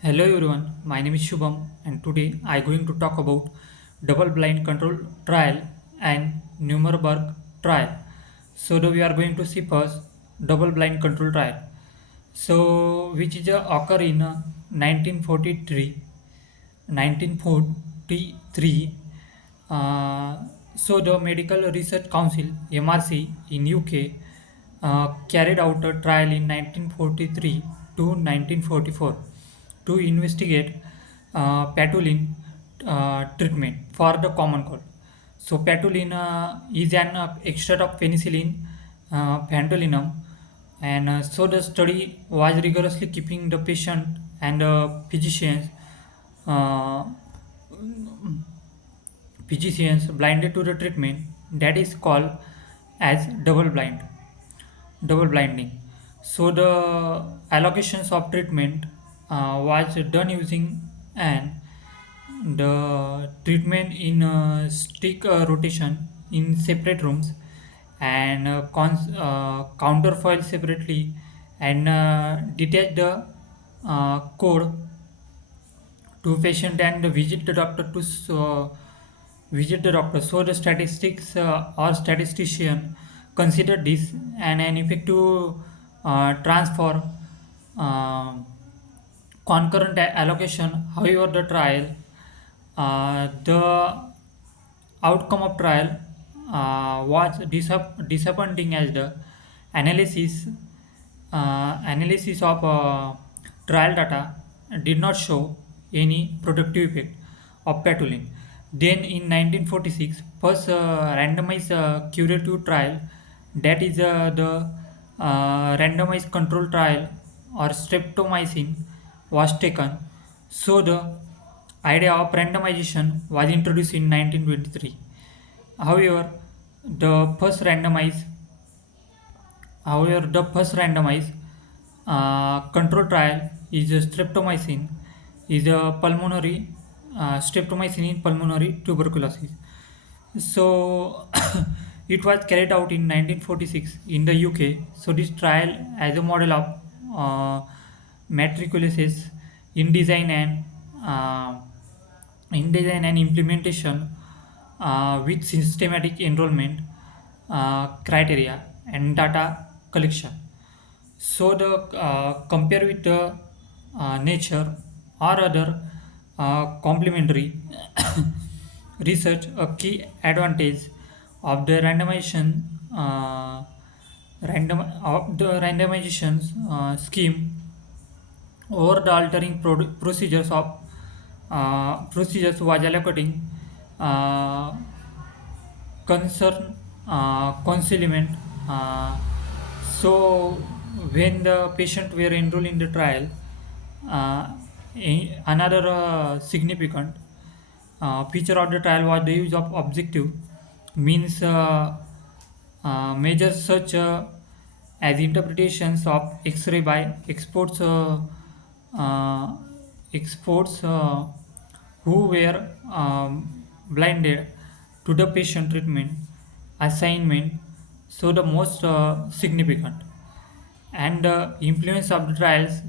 Hello everyone, my name is Shubham and today I am going to talk about double blind control trial and Nuremberg trial. We are going to see first double blind control trial. Which is occur in 1943 1943. The Medical Research Council (MRC) in UK carried out a trial in 1943 to 1944 to investigate patulin treatment for the common cold. So patulin is an extract of penicillin, phantolinum, and the study was rigorously keeping the patient and physicians uh, blinded to the treatment, that is called as double blinding. So the allocations of treatment was done using an the treatment in stick rotation in separate rooms and counterfoil separately and detach the code to patient and visit the doctor to visit the doctor. So the statistics or statistician consider this an effective transfer uh, concurrent allocation. However, the trial, the outcome of trial was disappointing as the analysis analysis of trial data did not show any productive effect of patulin. Then in 1946, first randomized curative trial, that is the randomized control trial or streptomycin was taken. So the idea of randomization was introduced in 1923. However, the first randomized the first randomized control trial is streptomycin is a pulmonary streptomycin in pulmonary tuberculosis. So it was carried out in 1946 in the UK. So this trial as a model of uh, matriculosis in design and uh, implementation with systematic enrollment criteria and data collection. So the compare with the nature or other complementary research, a key advantage of the uh, randomization scheme over the altering procedures was allocating uh, concern concealment. Uh, so when the patient were enrolled in the trial, uh, another significant feature of the trial was the use of objective means measures such as interpretations of X-ray by uh, experts who were blinded to the patient treatment assignment. So the most significant and the influence of the trials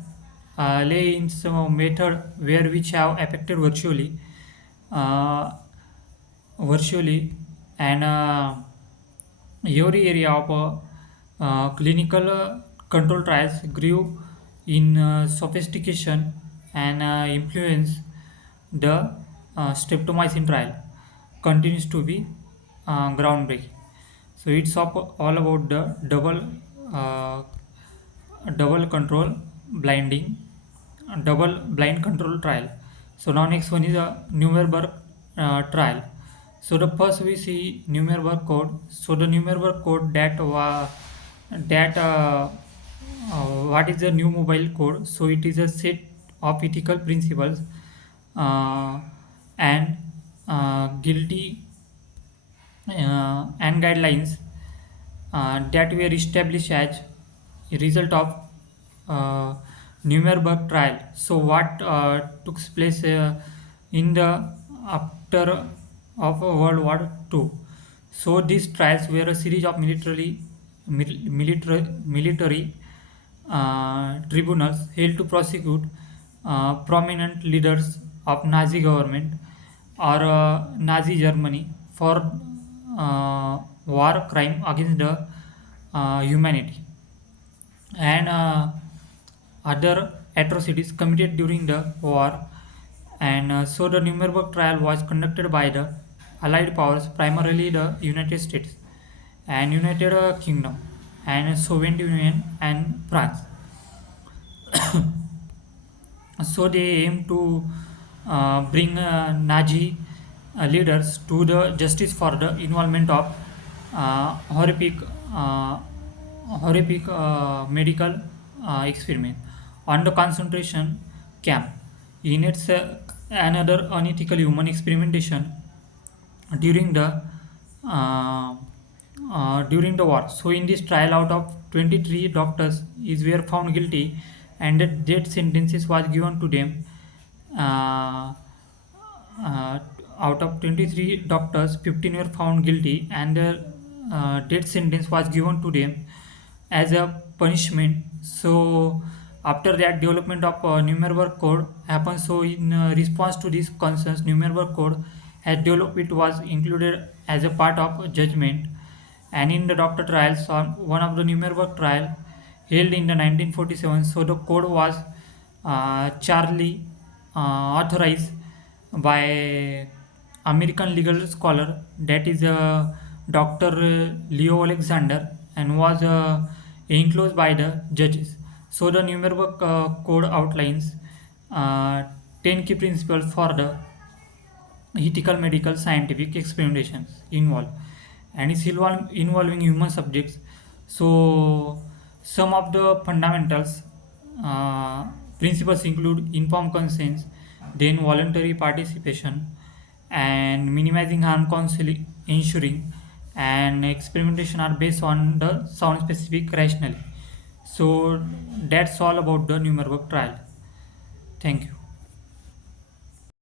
lay in some method where which have affected uh, virtually and every area of clinical control trials grew in sophistication and influence. The streptomycin trial continues to be groundbreaking. So it's all about the uh, double control blinding double blind control trial. So now next one is a Nuremberg trial. So the first we see Nuremberg code. So the Nuremberg code that what is the new mobile code? So it is a set of ethical principles uh, and guilty and guidelines that were established as a result of uh, Nuremberg trial. So what took place in the after of World War II. So these trials were a series of military tribunals held to prosecute prominent leaders of Nazi government or Nazi Germany for war crime against the humanity and other atrocities committed during the war. And so the Nuremberg trial was conducted by the Allied powers, primarily the United States and United Kingdom and Soviet Union and France. So they aim to bring Nazi leaders to the justice for the involvement of horrific uh, medical experiment on the concentration camp. In its another unethical human experimentation during the uh, during the war. So in this trial, out of 23 doctors is were found guilty, and the death sentences was given to them. Uh, uh, Out of 23 doctors, 15 were found guilty, and the death sentence was given to them as a punishment. So after that, development of Nuremberg Code happened. So in response to this concerns, Nuremberg Code has developed. It was included as a part of judgment, and in the doctor trials, on one of the Nuremberg trial held in the 1947. So the code was Charlie authorized by American legal scholar, that is Dr. Leo Alexander, and was enclosed by the judges. So the Nuremberg Code outlines uh, 10 key principles for the ethical medical scientific experimentations involved, and it's involving human subjects. So some of the fundamentals uh, principles include informed consent, then voluntary participation, and minimizing harm, counseling, ensuring, and experimentation are based on the sound specific rationally. So that's all about the Nuremberg trial. Thank you.